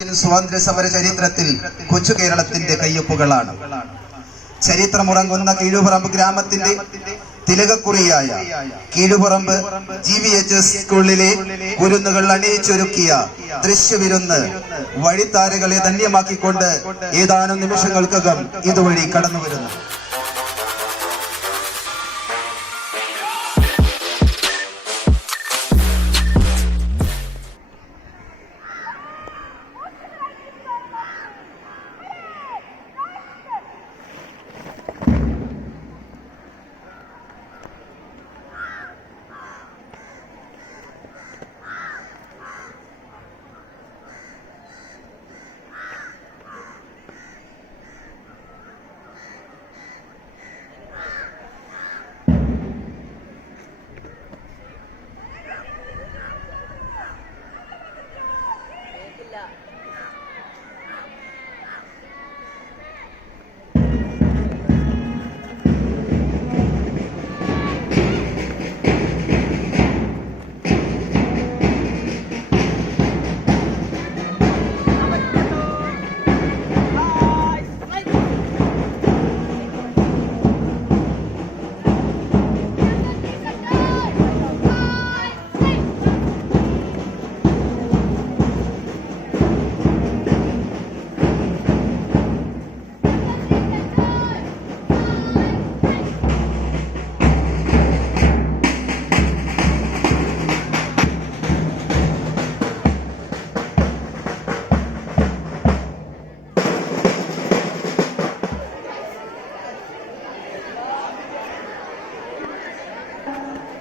സ്വാതന്ത്ര്യ സമര ചരിത്രത്തിൽ കൊച്ചു കേരളത്തിന്റെ കയ്യൊപ്പുകളാണ്. ചരിത്രമുറങ്ങുന്ന കീഴുപറമ്പ് ഗ്രാമത്തിന്റെ തിലകക്കുറിയായ കീഴുപറമ്പ് GVHS സ്കൂളിലെ കുരുന്നുകൾ അണിയിച്ചൊരുക്കിയ ദൃശ്യവിരുന്ന് വഴിത്താരകളെ ധന്യമാക്കിക്കൊണ്ട് ഏതാനും നിമിഷങ്ങൾക്കകം ഇതുവഴി കടന്നുവരുന്നു.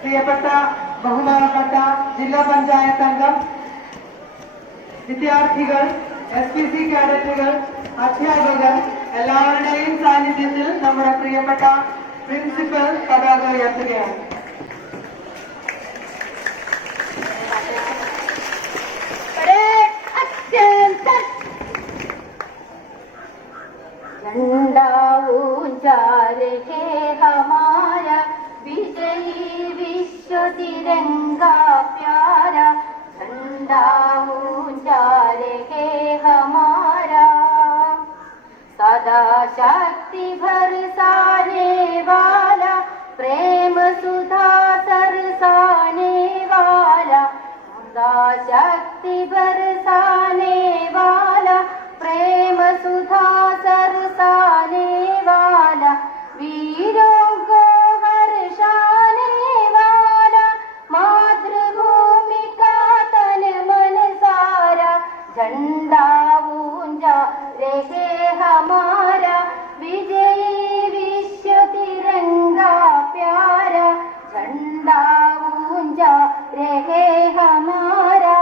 പ്രിയപ്പെട്ട ബഹുമാനപ്പെട്ട ജില്ലാ പഞ്ചായത്ത് അംഗം, വിദ്യാർത്ഥികൾ, SPC കേഡറ്റുകൾ, അധ്യാപകർ എല്ലാവരുടെയും സാന്നിധ്യത്തിൽ നമ്മുടെ പ്രിയപ്പെട്ട പ്രിൻസിപ്പൽ പതാക ഉയർത്തുകയാണ്. झंडा ऊंचा रहे हमारा, विजयी विश्व तिरंगा प्यारा, झंडा ऊंचा रहे हमारा, सदा शक्ति बरसाने वाला, प्रेम सुधा सरसाने वाला, सदा शक्ति बरसाने वाला, प्रेम सुधा सरसाने वाला, वीरों को हर्षाने वाला, मातृभूमि का तन मन सारा, झंडा ऊंचा रहे हमारा, विजयी विश्व तिरंगा प्यारा, झंडा ऊंचा रहे हमारा.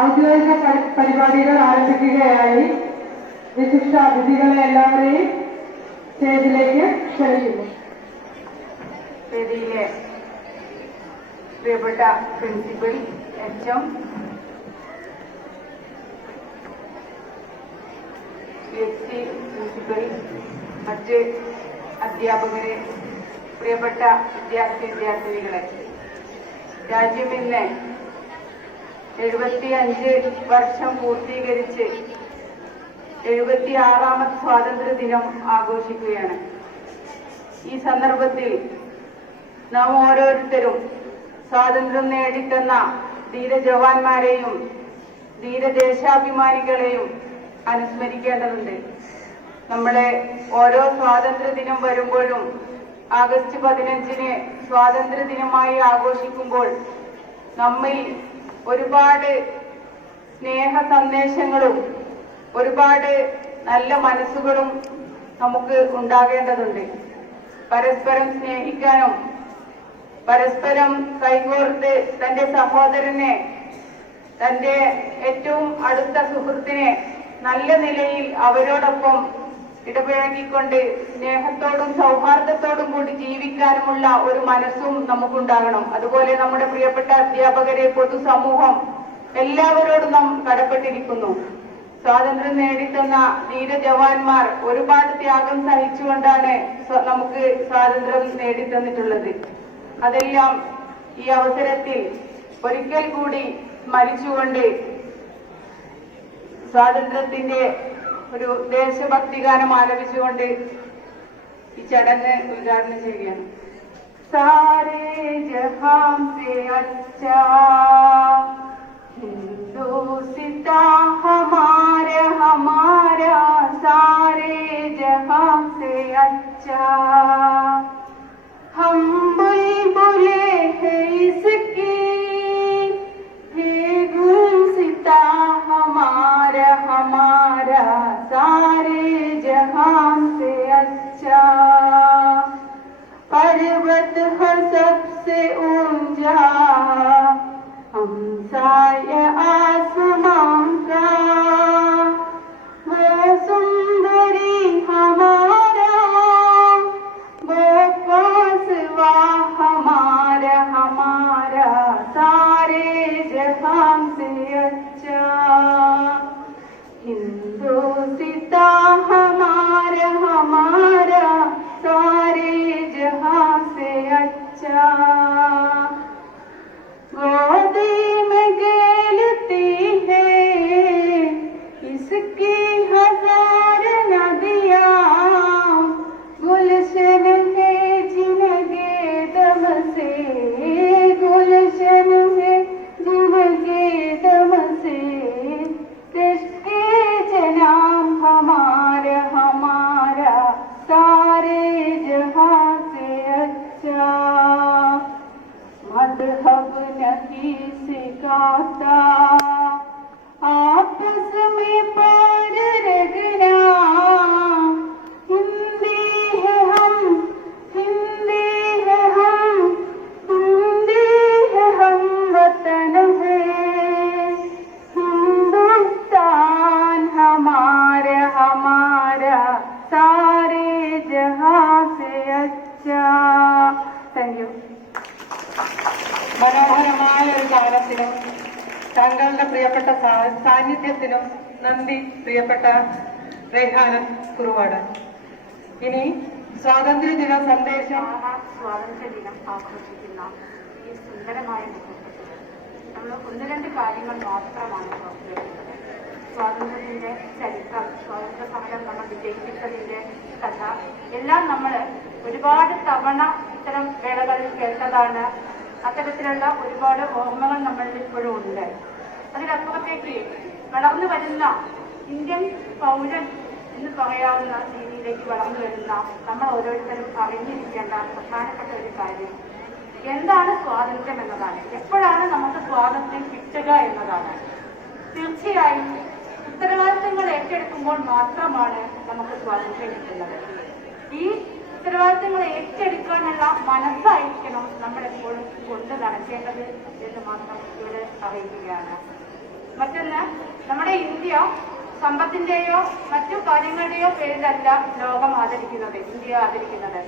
ഔദ്യോഗിക പരിപാടികൾ ആരംഭിക്കുകയായി. വിശിഷ്ട അതിഥികളെ എല്ലാവരെയും സ്റ്റേജിലേക്ക് ക്ഷണിക്കുന്നു. വേദിയിലെ പ്രിയപ്പെട്ട പ്രിൻസിപ്പൽ, HM, PHC പ്രിൻസിപ്പൽ, മറ്റ് അധ്യാപകരെ, പ്രിയപ്പെട്ട വിദ്യാർത്ഥിനികളെ, രാജ്യം ഇന്ന് 75 വർഷം പൂർത്തീകരിച്ച് 76ാമത് സ്വാതന്ത്ര്യ ദിനം ആഘോഷിക്കുകയാണ്. ഈ സന്ദർഭത്തിൽ നാം ഓരോരുത്തരും സ്വാതന്ത്ര്യം നേടിത്തന്ന ധീരജവാന്മാരെയും ധീരദേശാഭിമാനികളെയും അനുസ്മരിക്കേണ്ടതുണ്ട്. നമ്മളെ ഓരോ സ്വാതന്ത്ര്യ ദിനം വരുമ്പോഴും ആഗസ്റ്റ് 15-ന് സ്വാതന്ത്ര്യ ദിനമായി ആഘോഷിക്കുമ്പോൾ നമ്മിൽ ഒരുപാട് സ്നേഹ സന്ദേശങ്ങളും ഒരുപാട് നല്ല മനസ്സുകളും നമുക്ക് ഉണ്ടാകേണ്ടതുണ്ട്. പരസ്പരം സ്നേഹിക്കാനും പരസ്പരം കൈകോർത്ത് തന്റെ സഹോദരനെ, തന്റെ ഏറ്റവും അടുത്ത സുഹൃത്തിനെ നല്ല നിലയിൽ അവരോടൊപ്പം ഇടപഴകിക്കൊണ്ട് സ്നേഹത്തോടും സൗഹാർദ്ദത്തോടും കൂടി ജീവിക്കാനുമുള്ള ഒരു മനസ്സും നമുക്കുണ്ടാകണം. അതുപോലെ നമ്മുടെ പ്രിയപ്പെട്ട അധ്യാപകരെ, പൊതുസമൂഹം എല്ലാവരോടും നാം കടപ്പെട്ടിരിക്കുന്നു. സ്വാതന്ത്ര്യം നേടിത്തന്ന ധീര ജവാന്മാർ ഒരുപാട് ത്യാഗം സഹിച്ചുകൊണ്ടാണ് നമുക്ക് സ്വാതന്ത്ര്യം നേടിത്തന്നിട്ടുള്ളത്. അതെല്ലാം ഈ അവസരത്തിൽ ഒരിക്കൽ കൂടി സ്മരിച്ചുകൊണ്ട് സ്വാതന്ത്ര്യത്തിന്റെ ഒരു ദേശഭക്തി ഗാനം ആലപിച്ചുകൊണ്ട് ഈ ചടങ്ങ് ഉദ്ഘാടനം ചെയ്യുകയാണ്. സാരേ ജഹാൻ സേ അച്ഛാ हिंदुस्ता हमारा हमारा सारे जहां से अच्छा हम बुलबुले हैं इसकी हे गुलसिता हमारा हमारा सारे जहां से अच्छा पर्वत है सबसे ऊंचा हमसाया आसमान का वो सुंदरी हमारा वो कासवा हमारा हमारा सारे जहां से अच्छा हिंदुस्ता हमारा हमारा सारे जहां से अच्छा गोदी में खेलती है इसकी हजार नदियाँ गुलशन है जिनके दम से गुलशन है जिनके दम से देश के जनाम हमारा हमारा सारे जहां से अच्छा मज़हब नहीं सिखाता आपस में पार रखना हिंदी है हम हिंदी है हम हिंदी है हम वतन है हिंदुस्तान हमारा हमारा सारे जहां से अच्छा. Thank you. മനോഹരമായ ഒരു ഗാനത്തിനും താങ്കളുടെ പ്രിയപ്പെട്ട സാന്നിധ്യത്തിനും നന്ദി പ്രിയപ്പെട്ട റെയ്ഹാനൻ കുറുവാട്. ഇനി സ്വാതന്ത്ര്യദിന സന്ദേശം. സ്വാതന്ത്ര്യദിനം ആഘോഷിക്കുന്ന ഈ സുന്ദരമായ മുഹൂർത്തത്തിൽ നമ്മൾ ഒന്ന് രണ്ട് കാര്യങ്ങൾ മാത്രമാണ് ഓർത്തിരിക്കുന്നത്. സ്വാതന്ത്ര്യത്തിന്റെ ചരിത്രം, സ്വാതന്ത്ര്യ സമരം നമ്മൾ വിജയിപ്പിച്ചതിന്റെ കഥ എല്ലാം നമ്മൾ ഒരുപാട് തവണ ഇത്തരം വേളകളിൽ കേട്ടതാണ്. അത്തരത്തിലുള്ള ഒരുപാട് ഓർമ്മകൾ നമ്മളിൽ ഇപ്പോഴും ഉണ്ട്. അതിനപ്പുറത്തേക്ക് വളർന്നു വരുന്ന ഇന്ത്യൻ പൗരൻ എന്ന് പറയാവുന്ന രീതിയിലേക്ക് വളർന്നു വരുന്ന നമ്മൾ ഓരോരുത്തരും അറിഞ്ഞിരിക്കേണ്ട പ്രധാനപ്പെട്ട ഒരു കാര്യം എന്താണ് സ്വാതന്ത്ര്യം എന്നതാണ്. എപ്പോഴാണ് നമുക്ക് സ്വാതന്ത്ര്യം കിട്ടുക എന്നതാണ്. തീർച്ചയായും ഉത്തരവാദിത്തങ്ങൾ ഏറ്റെടുക്കുമ്പോൾ മാത്രമാണ് നമുക്ക് സ്വാതന്ത്ര്യം കിട്ടുന്നത്. ഈ ഉത്തരവാദിത്തങ്ങൾ ഏറ്റെടുക്കാനുള്ള മനസ്സായിരിക്കണം നമ്മളെപ്പോഴും കൊണ്ട് നടക്കേണ്ടത് എന്ന് മാത്രം ഇവിടെ അറിയുകയാണ്. മറ്റൊന്ന്, നമ്മുടെ ഇന്ത്യ സമ്പത്തിന്റെയോ മറ്റു കാര്യങ്ങളുടെയോ പേരിലല്ല ലോകം ആദരിക്കുന്നത്, ഇന്ത്യ ആദരിക്കുന്നത്.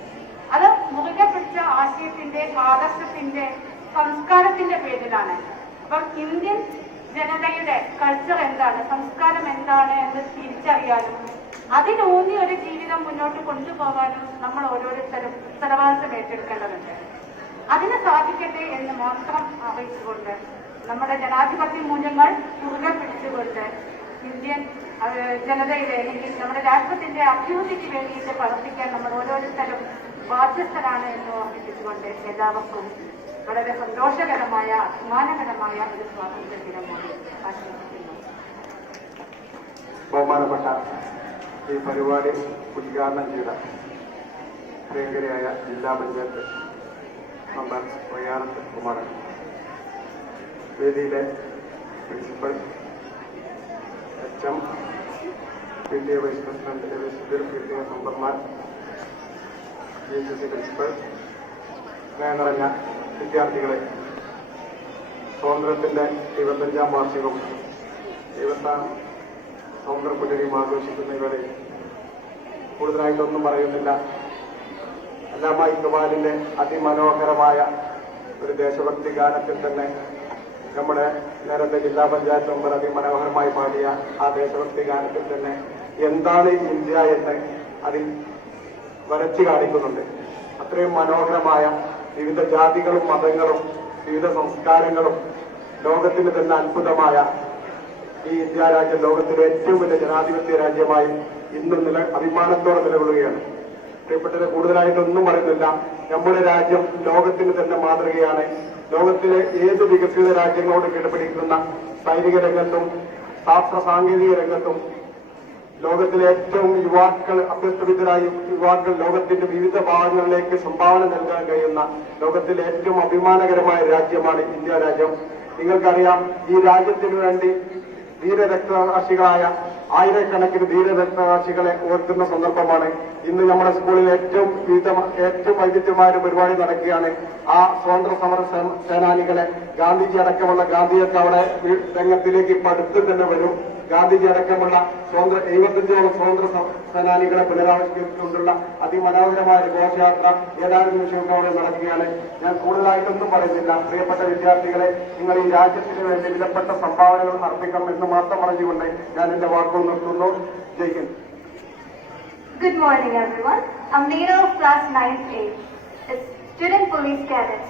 അത് മുറുകെ പിടിച്ച ആശയത്തിന്റെ, ആദർശത്തിന്റെ, സംസ്കാരത്തിന്റെ പേരിലാണ്. അപ്പം ഇന്ത്യൻ ജനതയുടെ കൾച്ചർ എന്താണ്, സംസ്കാരം എന്താണ് എന്ന് തിരിച്ചറിയാനും അതിനൂന്നി ഒരു ജീവിതം മുന്നോട്ട് കൊണ്ടുപോകാനും നമ്മൾ ഓരോരുത്തരും ഉത്തരവാദിത്തം ഏറ്റെടുക്കേണ്ടതുണ്ട്. അതിന് സാധിക്കട്ടെ എന്ന് മാത്രം അറിയിച്ചുകൊണ്ട് നമ്മുടെ ജനാധിപത്യ മൂല്യങ്ങൾ മുറുകെ പിടിച്ചുകൊണ്ട് ഇന്ത്യൻ ജനതയുടെ അല്ലെങ്കിൽ നമ്മുടെ രാഷ്ട്രത്തിന്റെ അഭിവൃദ്ധിക്ക് വേണ്ടിയിട്ട് പ്രവർത്തിക്കാൻ നമ്മൾ ഓരോരുത്തരും ബാധ്യസ്ഥരാണ് എന്ന് ഓർമ്മിപ്പിച്ചുകൊണ്ട് എല്ലാവർക്കും വളരെ സന്തോഷകരമായ, അഭിമാനകരമായ ഒരു സ്വാതന്ത്ര്യ ദിനം കൂടി ആശംസിക്കുന്നു. ബഹുമാനപ്പെട്ട ഈ പരിപാടി ഉദ്ഘാടനം ചെയ്ത പ്രിയങ്കരയായ ജില്ലാ പഞ്ചായത്ത് മെമ്പർ വയ്യാറത്ത് കുമാരൻ, വേദിയിലെ principal, HM, PTA vice president, PTA മെമ്പർമാർ, GHS പ്രിൻസിപ്പൽ, സ്നേഹം നിറഞ്ഞ വിദ്യാർത്ഥികളെ, സ്വാതന്ത്ര്യത്തിന്റെ 25ാം വാർഷികവും 20ാം സ്വാതന്ത്ര്യ പുനരും ആഘോഷിക്കുന്ന ഇവരെ കൂടുതലായിട്ടൊന്നും പറയുന്നില്ല. അല്ലാമ ഇക്ബാലിന്റെ അതിമനോഹരമായ ഒരു ദേശഭക്തി ഗാനത്തിൽ തന്നെ നമ്മുടെ നേരത്തെ ജില്ലാ പഞ്ചായത്ത് മെമ്പർ അതിമനോഹരമായി പാടിയ ആ ദേശഭക്തി ഗാനത്തിൽ തന്നെ എന്താണ് ഇന്ത്യ എന്ന് അതിൽ വരച്ചു കാണിക്കുന്നുണ്ട്. അത്രയും മനോഹരമായ വിവിധ ജാതികളും മതങ്ങളും വിവിധ സംസ്കാരങ്ങളും ലോകത്തിന് തന്നെ അത്ഭുതമായ ഈ ഇന്ത്യ രാജ്യം ലോകത്തിലെ ഏറ്റവും വലിയ ജനാധിപത്യ രാജ്യമായി ഇന്നും അഭിമാനത്തോടെ നിലകൊള്ളുകയാണ്. പ്രിയപ്പെട്ടത്, കൂടുതലായിട്ടൊന്നും പറയുന്നില്ല. നമ്മുടെ രാജ്യം ലോകത്തിന് തന്നെ മാതൃകയാണ്. ലോകത്തിലെ ഏത് വികസിത രാജ്യങ്ങളോട് കിടപിടിക്കുന്ന സൈനിക രംഗത്തും ശാസ്ത്ര സാങ്കേതിക രംഗത്തും ലോകത്തിലെ ഏറ്റവും യുവാക്കൾ, അഭ്യസ്തവിദ്യരായ യുവാക്കൾ ലോകത്തിന്റെ വിവിധ ഭാഗങ്ങളിലേക്ക് സംഭാവന നൽകാൻ കഴിയുന്ന ലോകത്തിലെ ഏറ്റവും അഭിമാനകരമായ രാജ്യമാണ് ഇന്ത്യ രാജ്യം. നിങ്ങൾക്കറിയാം, ഈ രാജ്യത്തിനു വേണ്ടി ധീരരക്തസാക്ഷികളായ ആയിരക്കണക്കിന് ധീരരക്തസാക്ഷികളെ ഓർക്കുന്ന സന്ദർഭമാണ്. ഇന്ന് നമ്മുടെ സ്കൂളിൽ ഏറ്റവും വൈവിധ്യമായ ഒരു പരിപാടി നടക്കുകയാണ്. ആ സ്വാതന്ത്ര്യ സമര സേനാനികളെ, ഗാന്ധിജി അടക്കമുള്ള, ഗാന്ധിയൊക്കെ അവിടെ രംഗത്തിലേക്ക് ഇപ്പൊ അടുത്ത് തന്നെ വരും. ഗാന്ധിജി അടക്കമുള്ള 75ഓളം സ്വാതന്ത്ര്യ സേനാനികളെ പുനരാവിഷ്കരിച്ചുകൊണ്ടുള്ള അതിമനോഹരമായ ഒരു ഘോഷയാത്ര ഏതാനും നിമിഷങ്ങൾക്ക് അവിടെ നടക്കുകയാണ്. ഞാൻ കൂടുതലായിട്ടൊന്നും പറയുന്നില്ല. പ്രിയപ്പെട്ട വിദ്യാർത്ഥികളെ, നിങ്ങൾ ഈ രാജ്യത്തിന് വേണ്ടി വിലപ്പെട്ട സംഭാവനകൾ അർപ്പിക്കണം എന്ന് മാത്രം പറഞ്ഞുകൊണ്ട് ഞാൻ എന്റെ വാക്കുകൾ നിർത്തുന്നു. ജയിക്കുന്നു. Good morning, everyone. I'm Neera of class 9A, a student police cadet,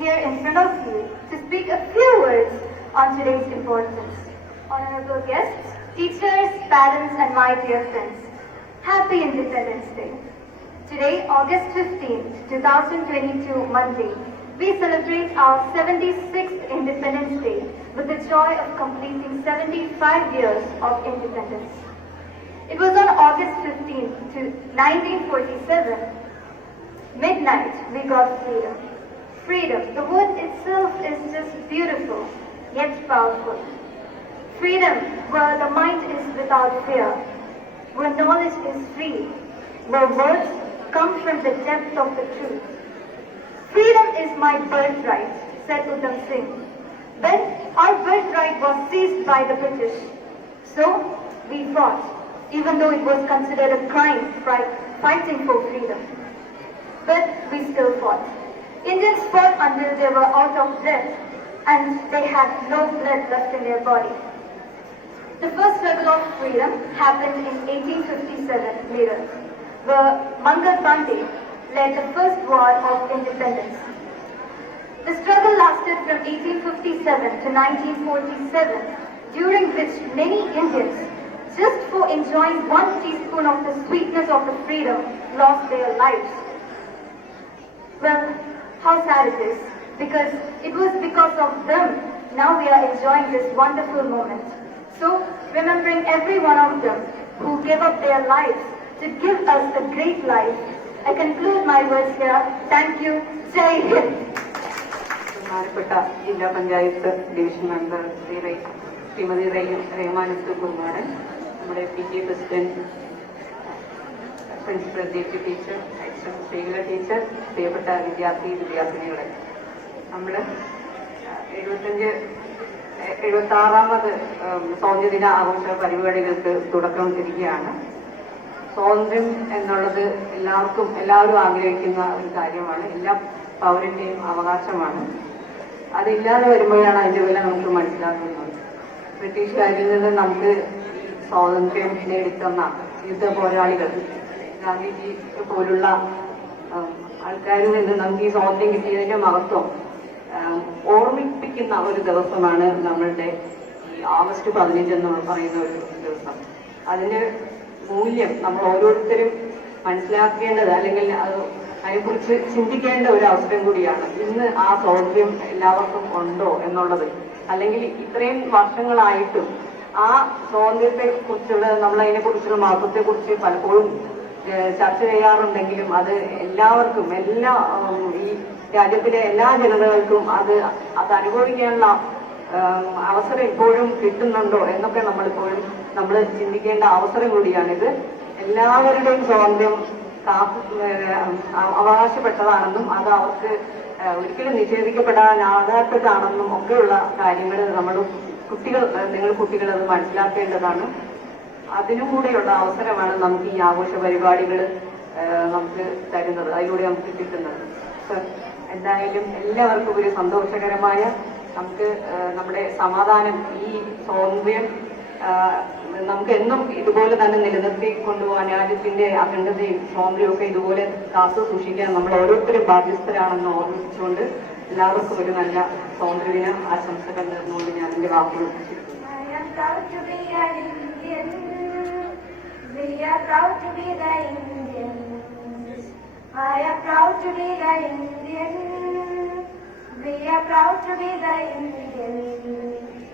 here in front of you to speak a few words on today's importance. Honorable guests, teachers, parents, and my dear friends, Happy Independence Day. Today, August 15, 2022, Monday, we celebrate our 76th Independence Day with the joy of completing 75 years of independence. It was on August 15 to 1947, midnight, we got freedom. Freedom, the word itself is just beautiful, yet powerful. Freedom, where the mind is without fear, where knowledge is free, where words come from the depth of the truth. Freedom is my birthright, said Udham Singh. Then our birthright was seized by the British. So we fought, even though it was considered a crime fighting for freedom. But we still fought. Indians fought until they were out of breath and they had no blood left in their body. The first struggle of freedom happened in 1857, Meerut, where Mangal Pandey led the first war of independence. The struggle lasted from 1857 to 1947, during which many Indians, just for enjoying 1 teaspoon of the sweetness of the freedom, lost their lives. Well, how sad it is, because it was because of them now we are enjoying this wonderful moment. So, remembering every one of them who gave up their lives to give us a great life, I conclude my words here. Thank you. Jai Hind. ബഹുമാനപ്പെട്ട ജില്ലാ panchayat division member Shrimati റഹ്മാനത്ത് Kumaran, നമ്മുടെ PTA president, principal deputy teacher, Sreekala teacher, പ്രിയപ്പെട്ട വിദ്യാർത്ഥിനികളെ, നമ്മൾ 76ാമത് സ്വാതന്ത്ര്യദിന ആഘോഷ പരിപാടികൾക്ക് തുടക്കം കുറിക്കുകയാണ്. സ്വാതന്ത്ര്യം എന്നുള്ളത് എല്ലാവരും ആഗ്രഹിക്കുന്ന ഒരു കാര്യമാണ്. എല്ലാ പൗരന്റെയും അവകാശമാണ്. അതില്ലാതെ വരുമ്പോഴാണ് അതിന്റെ വില നമുക്ക് മനസ്സിലാക്കുന്നത്. ബ്രിട്ടീഷുകാരിൽ നിന്ന് നമുക്ക് സ്വാതന്ത്ര്യം നേടിത്തന്ന യുദ്ധ പോരാളികൾ, ഗാന്ധിജി പോലുള്ള ആൾക്കാരിൽ നിന്ന് നമുക്ക് ഈ സ്വാതന്ത്ര്യം കിട്ടിയതിന്റെ മഹത്വം ഓർമ്മിപ്പിക്കുന്ന ഒരു ദിവസമാണ് നമ്മളുടെ ഈ ആഗസ്റ്റ് 15 എന്ന് പറയുന്ന ഒരു ദിവസം. അതിന്റെ മൂല്യം നമ്മൾ ഓരോരുത്തരും മനസ്സിലാക്കേണ്ടത്, അല്ലെങ്കിൽ അതിനെക്കുറിച്ച് ചിന്തിക്കേണ്ട ഒരു അവസരം കൂടിയാണ്. ഇന്ന് ആ സ്വാതന്ത്ര്യം എല്ലാവർക്കും ഉണ്ടോ എന്നുള്ളത്, അല്ലെങ്കിൽ ഇത്രയും വർഷങ്ങളായിട്ടും ആ സ്വാതന്ത്ര്യത്തെ കുറിച്ചുള്ള നമ്മളതിനെ കുറിച്ചുള്ള മഹത്വത്തെ കുറിച്ച് പലപ്പോഴും ചർച്ച ചെയ്യാറുണ്ടെങ്കിലും അത് എല്ലാവർക്കും, ഈ രാജ്യത്തിലെ എല്ലാ ജനതകൾക്കും അത് അനുഭവിക്കാനുള്ള അവസരം ഇപ്പോഴും കിട്ടുന്നുണ്ടോ എന്നൊക്കെ നമ്മൾ ചിന്തിക്കേണ്ട അവസരം കൂടിയാണിത്. എല്ലാവരുടെയും സ്വാതന്ത്ര്യം അവകാശപ്പെട്ടതാണെന്നും അത് അവർക്ക് ഒരിക്കലും നിഷേധിക്കപ്പെടാനാകാത്തതാണെന്നും ഒക്കെയുള്ള കാര്യങ്ങൾ നിങ്ങൾ കുട്ടികൾ അത് മനസ്സിലാക്കേണ്ടതാണ്. അതിനും കൂടെയുള്ള അവസരമാണ് നമുക്ക് ഈ ആഘോഷ പരിപാടികൾ നമുക്ക് തരുന്നത്, അതിലൂടെ നമുക്ക് കിട്ടുന്നത്. എന്തായാലും എല്ലാവർക്കും ഒരു സന്തോഷകരമായ നമുക്ക് നമ്മുടെ സമാധാനം, ഈ സ്വാതന്ത്ര്യം നമുക്ക് എന്നും ഇതുപോലെ തന്നെ നിലനിർത്തി കൊണ്ടുപോകാൻ, രാജ്യത്തിന്റെ അഖണ്ഡതയും സ്വാതന്ത്ര്യവും ഒക്കെ ഇതുപോലെ കാത്തു സൂക്ഷിക്കാൻ നമ്മൾ ഓരോരുത്തരും ബാധ്യസ്ഥരാണെന്ന് ഓർമ്മിപ്പിച്ചുകൊണ്ട് എല്ലാവർക്കും ഒരു നല്ല സ്വാതന്ത്ര്യദിന ആശംസകൾ നേർന്നുകൊണ്ട് ഞാൻ എന്റെ വാക്കുകൾ We are proud to be the Indians. I am proud to be the Indian. We are proud to be the Indians.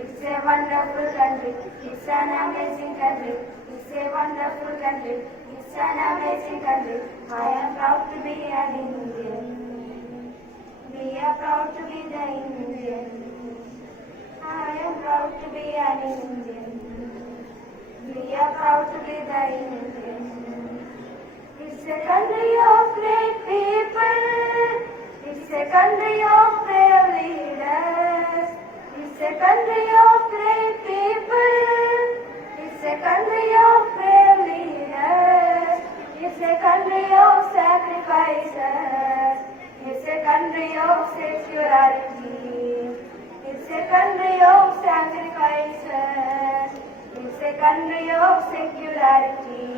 It's a wonderful country. It's an amazing country. It's a wonderful country. It's an amazing country. I am proud to be an Indian. We are proud to be the Indians. I am proud to be an Indian. We are proud to be the Indians. It's a country of great people. It's a country of brave leaders. It's a country of great people. It's a country of brave leaders. It's a country of sacrifices. It's a country of security. It's a country of sacrifices. It's a country of security.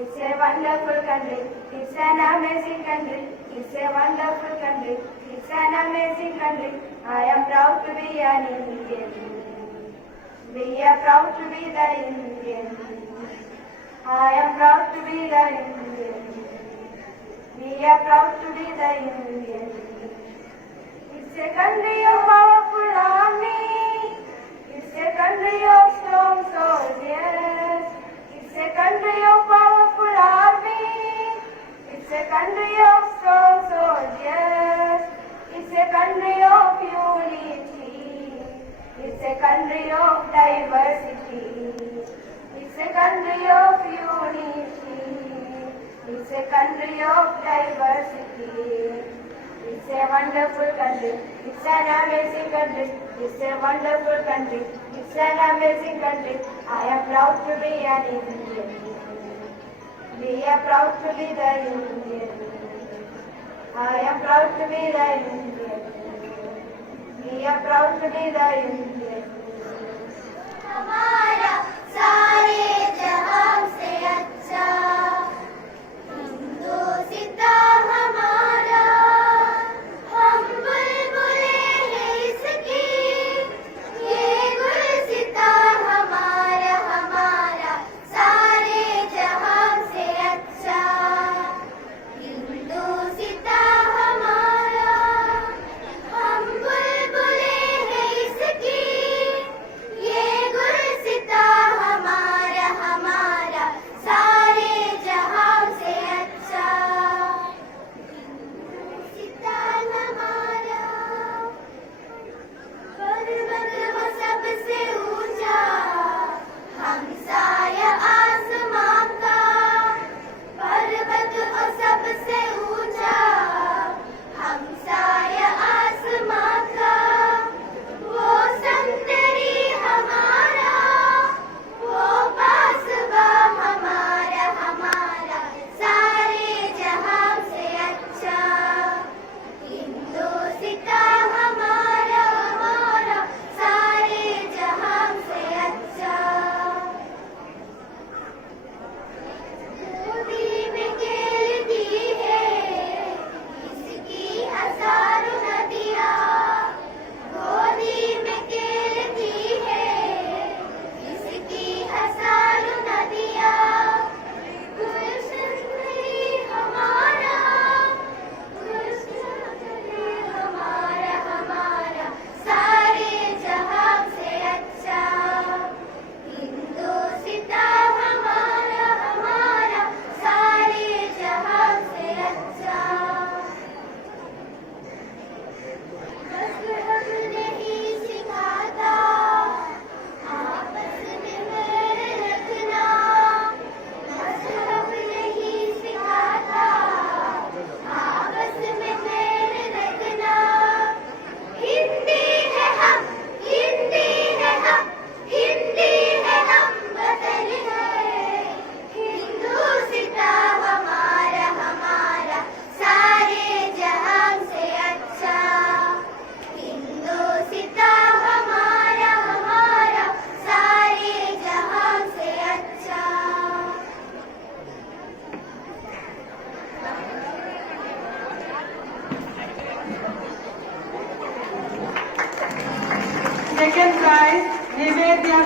It's a wonderful country. It's an amazing country. It's a wonderful country. It's an amazing country. I am proud to be an Indian. We are proud to be the Indian. I am proud to be the Indian. We are proud to be the Indian. It's a country of powerful army. It's a country of strong soldiers. It's a country of powerful army. It's a country of strong soldiers. It's a country of unity. It's a country of diversity. It's a country of unity. It's a country of diversity. It's a wonderful country. It's an amazing country. It's a wonderful country. It's an amazing country. I am proud to be an Indian. We are proud to be the Indian. I am proud to be the Indian. We are proud to be the Indian. हमारा सारे जहां से अच्छा हिंदुस्ता हमारा, हम बुलबुले हैं इसकी, ये गुलसिता हमारा, हमारा सारे जहां से अच्छा हिंदुस्ता हमारा, हम बुलबुले हैं इसकी, ये गुलसिता हमारा,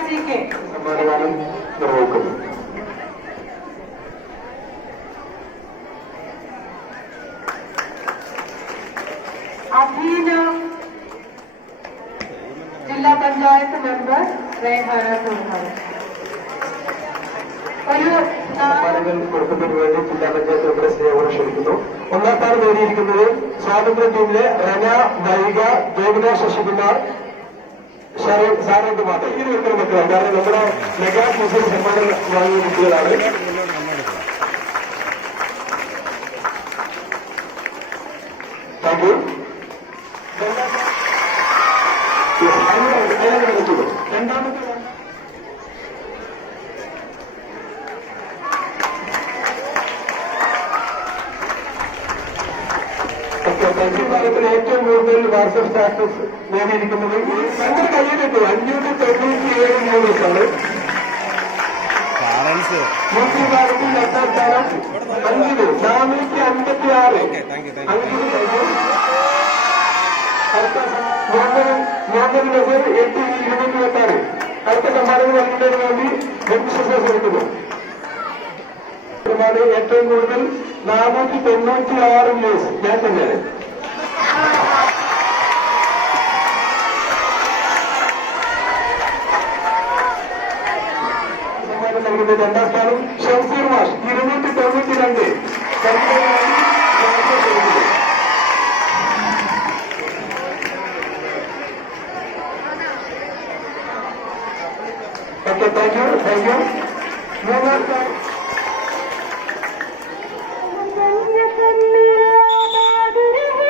CK. സമ്മാനദാനം നിർവഹിക്കുന്നു. അധീന ജില്ലാ പഞ്ചായത്ത് മെമ്പർ റേഹാന സുൽത്താൻ. ഒരു സമ്മാനങ്ങൾ കൊടുക്കുന്നതിന് വേണ്ടി ജില്ലാ പഞ്ചായത്ത് മെമ്പറെ സ്നേഹം ക്ഷണിക്കുന്നു. ഒന്നാം സ്ഥാനം നേടിയിരിക്കുന്നത് സ്വാതന്ത്ര്യ ടീമിലെ റന, വൈഗ, ജോഗിന, ശശികുമാർ, സാരംഗ് മാത. ഇങ്ങനെ വെക്കുന്ന മക്കളാണ്. കാരണം നമ്മുടെ മെഗാ ക്വിസിൽ സമ്മാനം വാങ്ങിയ കുട്ടികളാണ്. Thank you. രണ്ടാമത്തെ തൃശ്ശൂർത്തിൽ ഏറ്റവും കൂടുതൽ വാട്സ്ആപ്പ് സ്റ്റാറ്റസ് നേടിയിരിക്കുന്നത് ഞങ്ങൾ കയ്യിലിട്ടു 597 യൂണിറ്റാണ്. മുസ്ലിം ഭാരത്തിൽ രണ്ടാം സ്ഥാനം 5 456. മുഹമ്മദ് നസർ 826. അടുത്ത സമ്മാനങ്ങൾ നൽകുന്നതിന് വേണ്ടി ബന്ധുശ്രദ്ധ എടുക്കുന്നു. ഏറ്റവും കൂടുതൽ 496 ന്യൂസ് ഞാൻ തന്നെയാണ്. സമ്മാനം നൽകുന്നത് രണ്ടാം സ്ഥാനം ഷംസീർ മാഷ് 292. Okay, thank you. Thank you. മൂന്നാം സ്ഥാനം Thank you.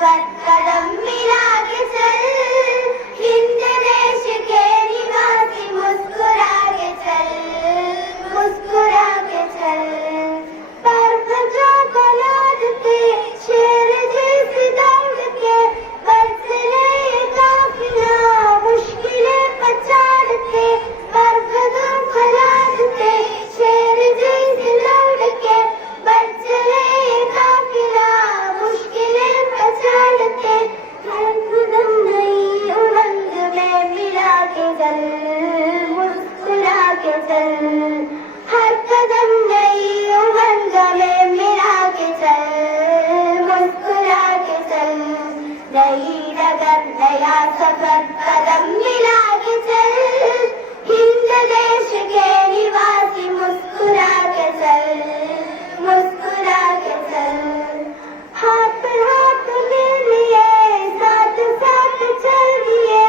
सफर कदम मिला के चल, हिंद देश के निवासी मुस्कुरा के चल, मुस्कुरा के चल। पर्वतों को लाद के शेर जैसे दौड़ के बरसले काफिला मुश्किलें पछाड़ के, पर्वतों को लाद के शेर जैसे दौड़ के बरसले काफिला मुश्किलें पछाड़ के, हर कदम नई उमंग में मिला के चल, मुस्कुरा के चल, हर कदम नई उमंग में मिला के चल, मुस्कुरा के चल। नई डगर नया सफर कदम मिला के चल, हिंद देश के निवासी मुस्कुरा के चल, मुस्कुरा के चल। हाथ हाथ में लिए साथ साथ चल दिए,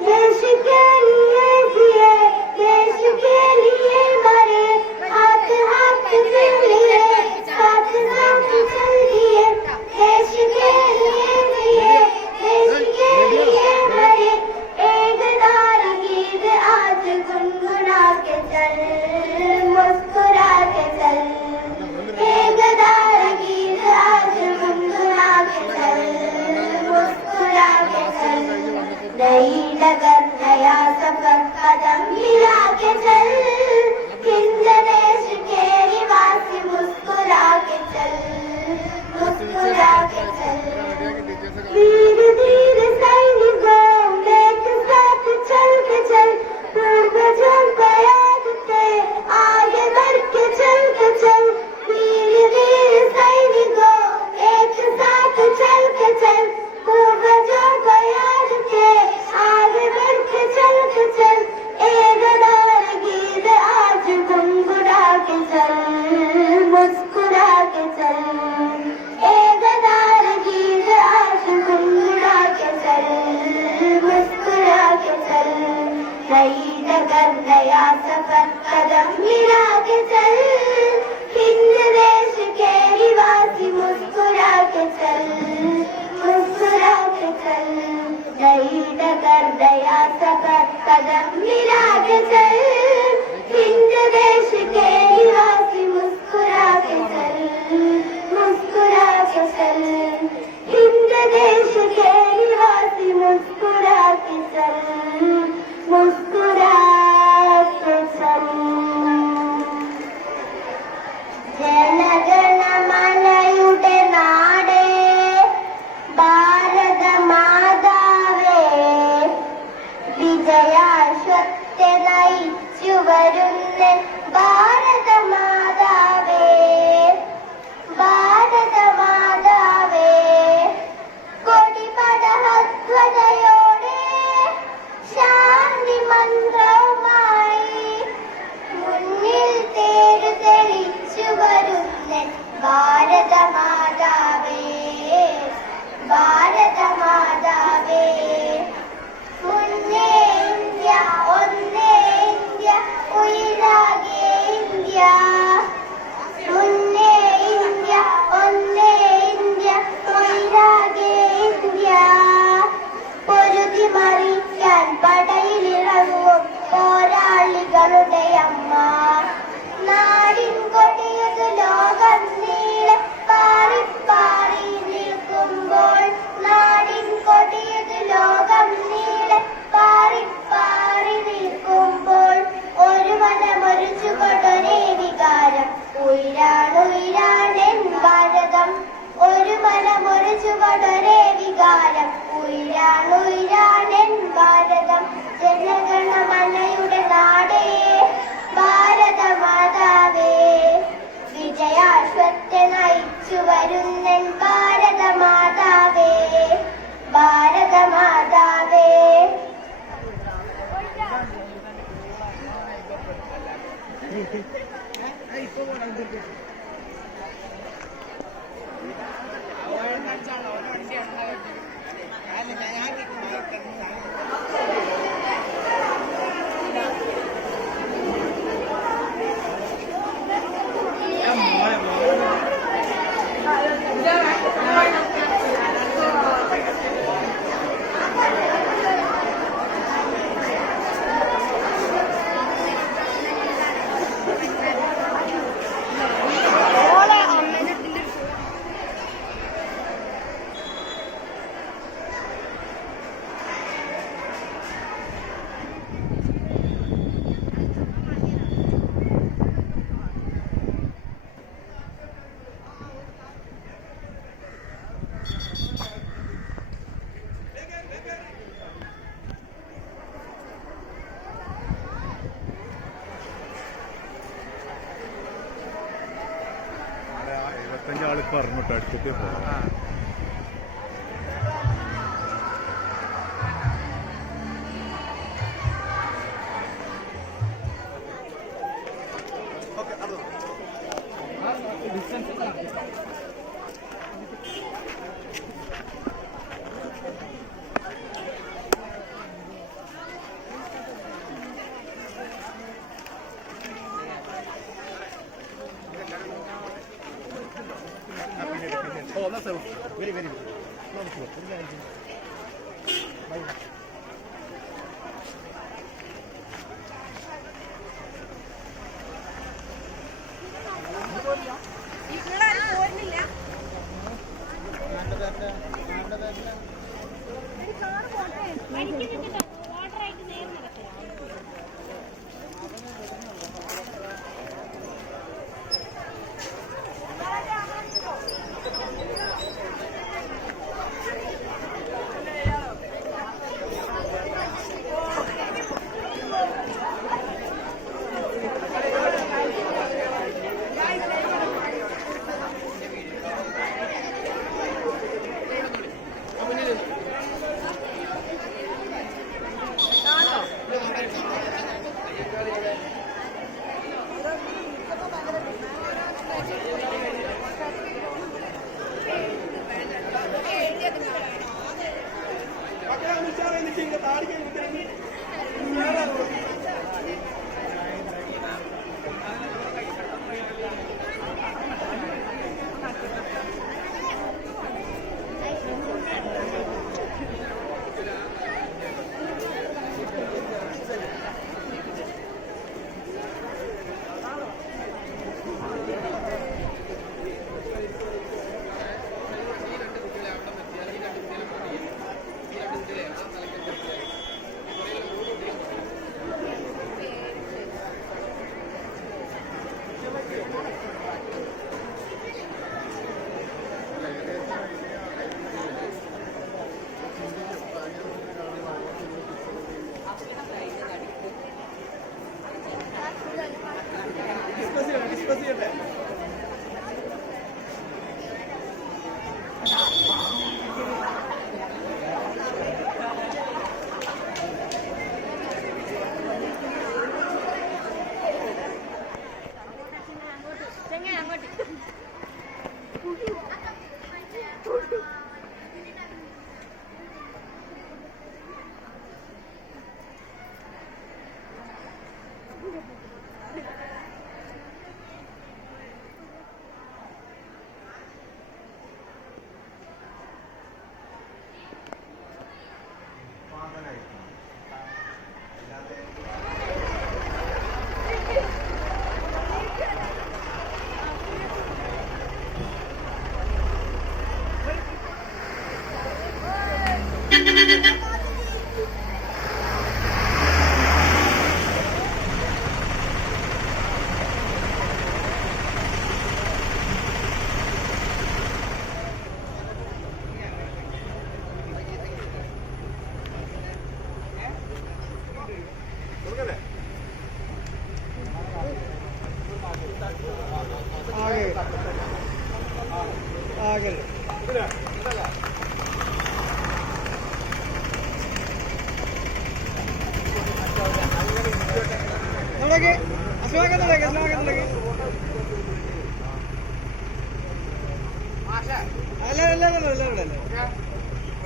देश के लिए जिए देश के लिए मरे, हाथ हाथ में लिए साथ साथ चल दिए, देश के लिए जिए देश के लिए मरे। एक दार गीत आज गुनगुना के चल, मुस्कुरा के चल, एक दार गीत आज गुनगुना के चल, मुस्कुरा के चल। नई डगर नया सफर कदम मिला के चल, हिंद देश के निवासी मुस्कुरा के चल, मुस्कुरा के चल। धीरे धीरे सैनिकों एक साथ चल के चल, पूर्वजों को याद से आगे बढ़ के चल के चल। धीरे धीरे सैनिकों एक साथ चल के चल, पूर्वजों को याद के आगे बढ़ के चल के चल। एक दार गीत आज गुनगुना के चल, मुस्कुरा के चल, एक दार गीत आज गुनगुना के चल, मुस्कुरा के चल। नई डगर नया सफर कदम मिला के चल, हिंद देश के निवासी मुस्कुरा के चल, मुस्कुरा के चल। नई डगर नया सफर कदम मिला के चल, हिंद देश के निवासी मुस्कुरा के चल, मुस्कुरा के चल, हिंद देश के निवासी मुस्कुरा के चल, मुस्कुरा के चल। जनगण मनयुटे नाडे ഭാരത മാതാവേ, വിജയാശ്വത്തെ നയിച്ചു വരുന്ന ഭാരത മാതാവേ, ഭാരത മാതാവേ, കൊടിപടഹധ്വജയോടെ ശാന്തി മന്ത്രവുമായി മുന്നിൽ തേര് തെളിച്ചു വരുന്ന ഭാരത മാതാവേ, ഭാരത മാതാവേ. ഒന്നേ ഇന്ത്യ ഒന്നേ ഇന്ത്യ ഉയിരാകെ ഇന്ത്യ, ഒന്നേ ഇന്ത്യ ഒന്നേ ഇന്ത്യ ഉയിരാകെ ഇന്ത്യ. പൊരുതി മറിക്കാൻ പടയിലിറങ്ങും പോരാളികളുടെ അമ്മ, നാടിൻ കൊടിയത് ലോകം നീളെ പാറി പാറി നിൽക്കുമ്പോൾ, നാടിൻ കൊടിയത് ലോകം നീളെ പാറി പാറി നിൽക്കുമ്പോൾ, ഒരു മനമൊരു ചുവടൊരേ വികാരം, ഉയരാണ് ഉയരാണെൻ ഭാരതം. ഒരു മനമൊരു ചുവടൊരേ വികാരം, ഉയരാണ് ഉയരാണെൻ ഭാരതം. ജനഗണമനയുടെ നാടേ ഭാരത മാതാവേ, വിജയാശ്വത്തെ നയിച്ചു വരുന്നൻ ഭാരത മാതാവേ, ഭാരത മാതാവേ. പറഞ്ഞിട്ട് അടുത്തിട്ടേ പോകാം. Oh, that's very, very good.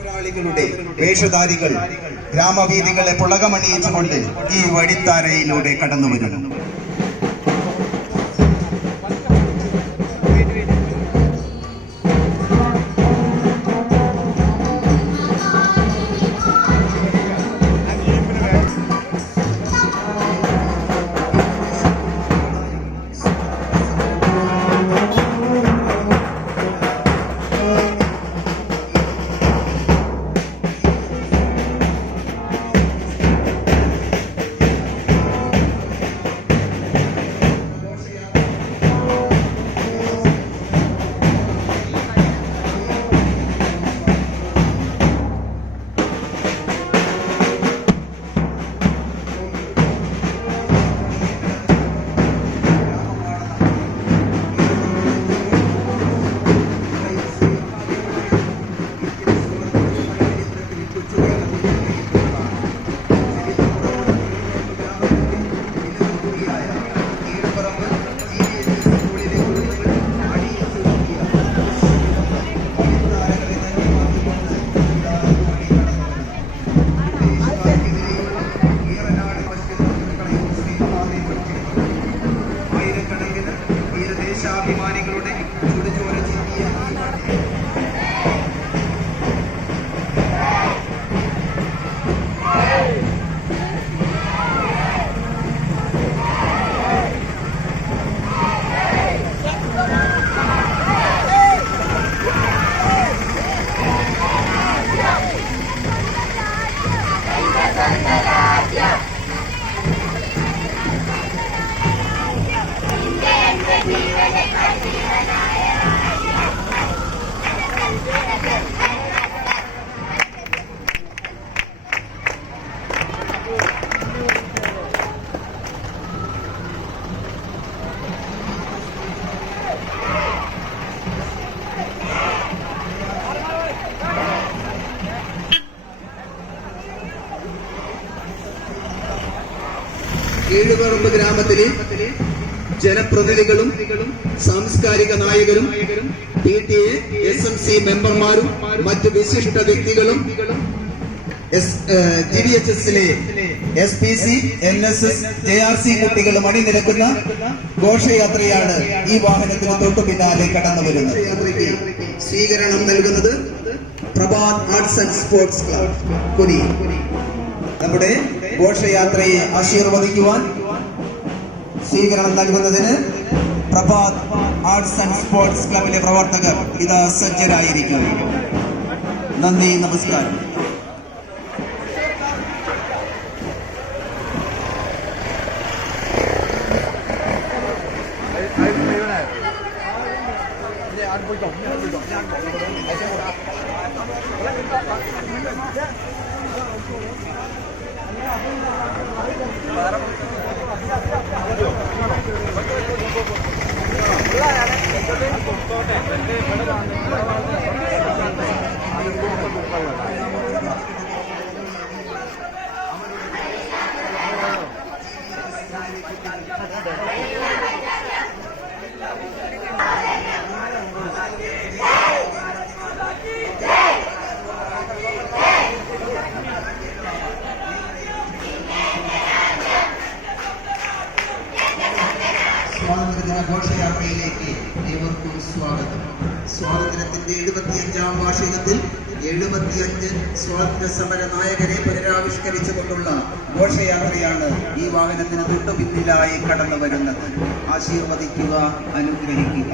ഒരാളികളുടെ വേഷധാരികൾ ഗ്രാമവീഥികളെ പുളകമണിയിച്ചുകൊണ്ട് ഈ വഴിത്താരയിലൂടെ കടന്നു വരുന്നു. കീഴുപറമ്പ് ഗ്രാമത്തിലെ ജനപ്രതിനിധികളും സാംസ്കാരിക നായകരും PTA SMC മെമ്പർമാരും മറ്റ് വിശിഷ്ട വ്യക്തികളും GVHSലെ SPC NSS JRC കുട്ടികളും അണിനിരക്കുന്ന ഘോഷയാത്രയാണ് ഈ വാഹനത്തിന് തൊട്ടു പിന്നാലെ കടന്നു വരുന്നത്. യാത്രയ്ക്ക് സ്വീകരണം നൽകുന്നത് Prabhat arts and sports club Kuni. നമ്മുടെ ഘോഷയാത്രയെ ആശീർവദിക്കുവാൻ സ്വീകരണം നൽകുന്നതിന് പ്രഭാത് ആർട്സ് ആൻഡ് സ്പോർട്സ് ക്ലബിലെ പ്രവർത്തകർ ഇതാ സജ്ജരായിരിക്കുന്നു. നന്ദി, നമസ്കാരം. സ്വാതന്ത്ര്യദിന ഘോഷയാത്രയിലേക്ക് ഏവർക്കും സ്വാഗതം. സ്വാതന്ത്ര്യത്തിന്റെ 75ാം വാർഷികത്തിൽ 75 സ്വാതന്ത്ര്യ സമര നായകരെ പുനരാവിഷ്കരിച്ചുകൊണ്ടുള്ള ഘോഷയാത്രയാണ് ഈ വാഹനത്തിന് തൊട്ടു പിന്നിലായി കടന്നു വരുന്നത്. ആശീർവദിക്കുക, അനുഗ്രഹിക്കുക.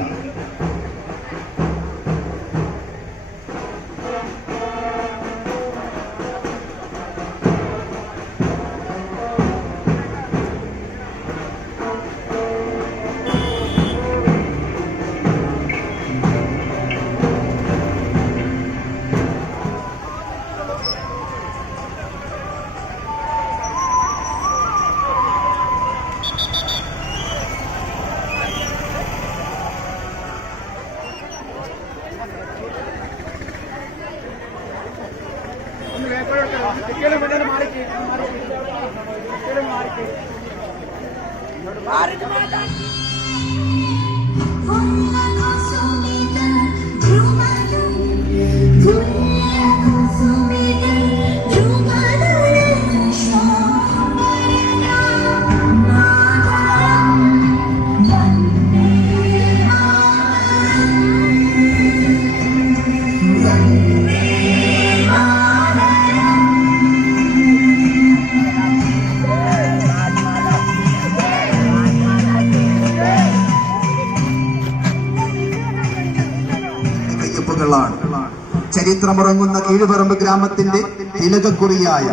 ചരിത്രമുറങ്ങുന്ന കീഴുപറമ്പ് ഗ്രാമത്തിന്റെ തിലകക്കുറിയായ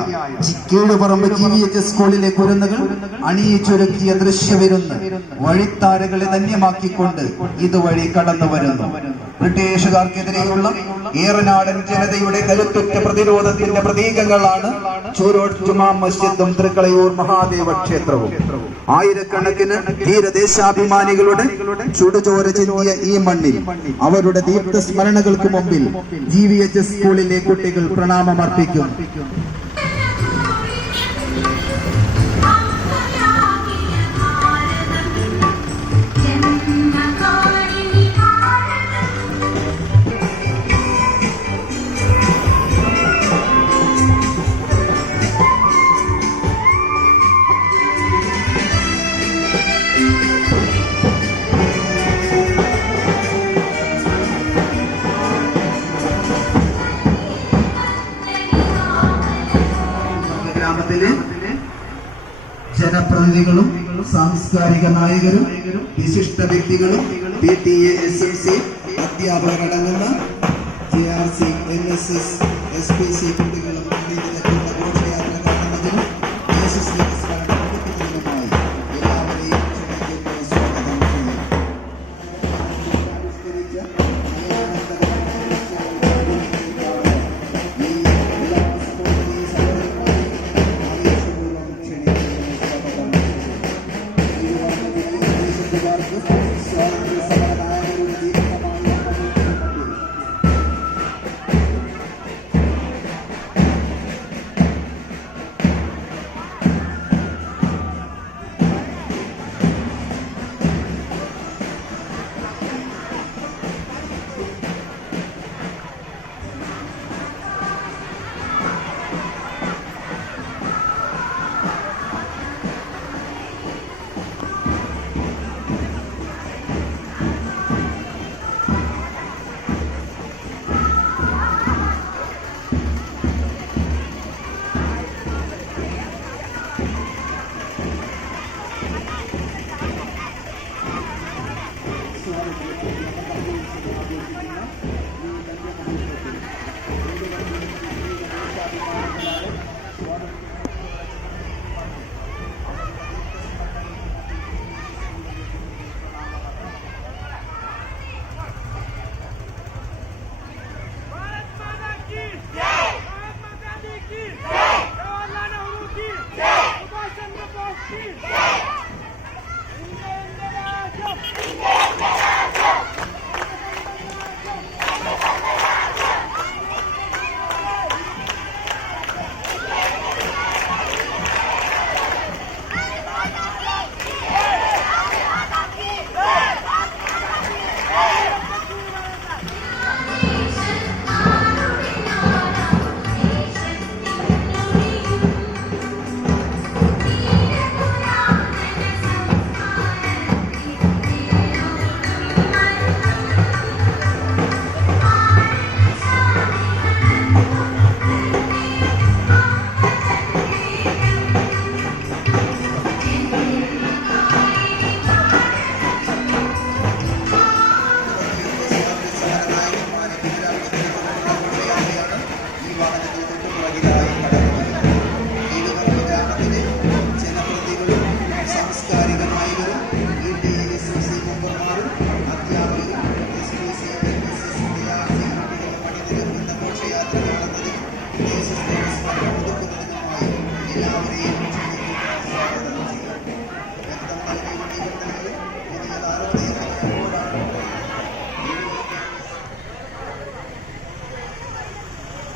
കീഴുപറമ്പ് GVHS സ്കൂളിലെ കുരുന്നുകൾ അണിയിച്ചൊരുക്കിയ ദൃശ്യവിരുന്ന് വഴിത്താരകളെ ധന്യമാക്കിക്കൊണ്ട് ഇതുവഴി കടന്നു വരുന്നു. ബ്രിട്ടീഷുകാർക്കെതിരെയുള്ള ഏറനാടൻ ജനതയുടെ കരുത്തുറ്റ പ്രതിരോധത്തിന്റെ പ്രതീകങ്ങളാണ് ചൂരോട് ജുമാ മസ്ജിദും തൃക്കളയൂർ മഹാദേവ ക്ഷേത്രവും. ആയിരക്കണക്കിന് ധീരദേശാഭിമാനികളുടെ ചുടുചോര ചിന്തിയ ഈ മണ്ണിൽ അവരുടെ ദീപ്തസ്മരണകൾക്ക് മുമ്പിൽ GVHS സ്കൂളിലെ കുട്ടികൾ പ്രണാമമർപ്പിക്കും. ഗ്രാമത്തിലെ ജനപ്രതിനിധികളും സാംസ്കാരിക നായകരും വിശിഷ്ട വ്യക്തികളും PTA SMC അധ്യാപകരടങ്ങുന്ന JRC NSS SPC കുട്ടികളും അണിനിരക്കുന്ന ഘോഷയാത്ര കാണുന്നതിനും ദേശസ്നേഹ സ്മരണ പ്രകടിപ്പിക്കുന്നതിനുമായി എല്ലാവരെയും ക്ഷണിക്കുന്നു, സ്വാഗതം ചെയ്യുന്നു.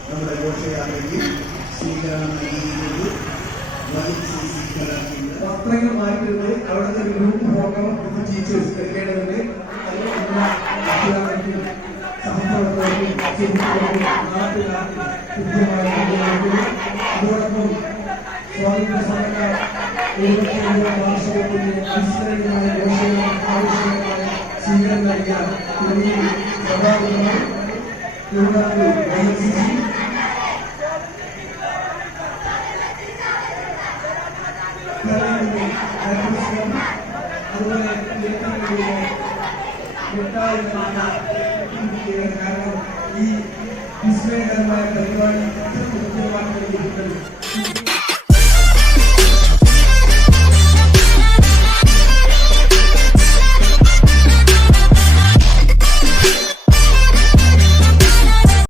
നമ്മുടെ ഘോഷയാത്രയ്ക്ക് സ്വീകരണം നൽകിയിരുന്നത് YCC കലാകേന്ദ്ര പത്രങ്ങൾ മാറ്റുന്നത് അവിടുത്തെ ഗ്രൂപ്പ് ഫോട്ടോ ടീച്ചേഴ്സ് എടുക്കേണ്ടതുണ്ട്. അധ്യാപകർക്കും സഹപ്രവർത്തകർക്കും സുഹൃത്തുക്കൾക്കും നാട്ടുകാർക്കും കൃത്യമായി അതോടൊപ്പം സ്വാതന്ത്ര്യ സമര 75ാം വാർഷികത്തിന്റെ അനുസ്മരണീയമായ ഘോഷങ്ങളും ആവശ്യമായ സ്വീകരണം നൽകിയ സഭാഗങ്ങൾ YCC അതുപോലെ കാരണം ഈ വിസ്മയകരമായ പരിപാടി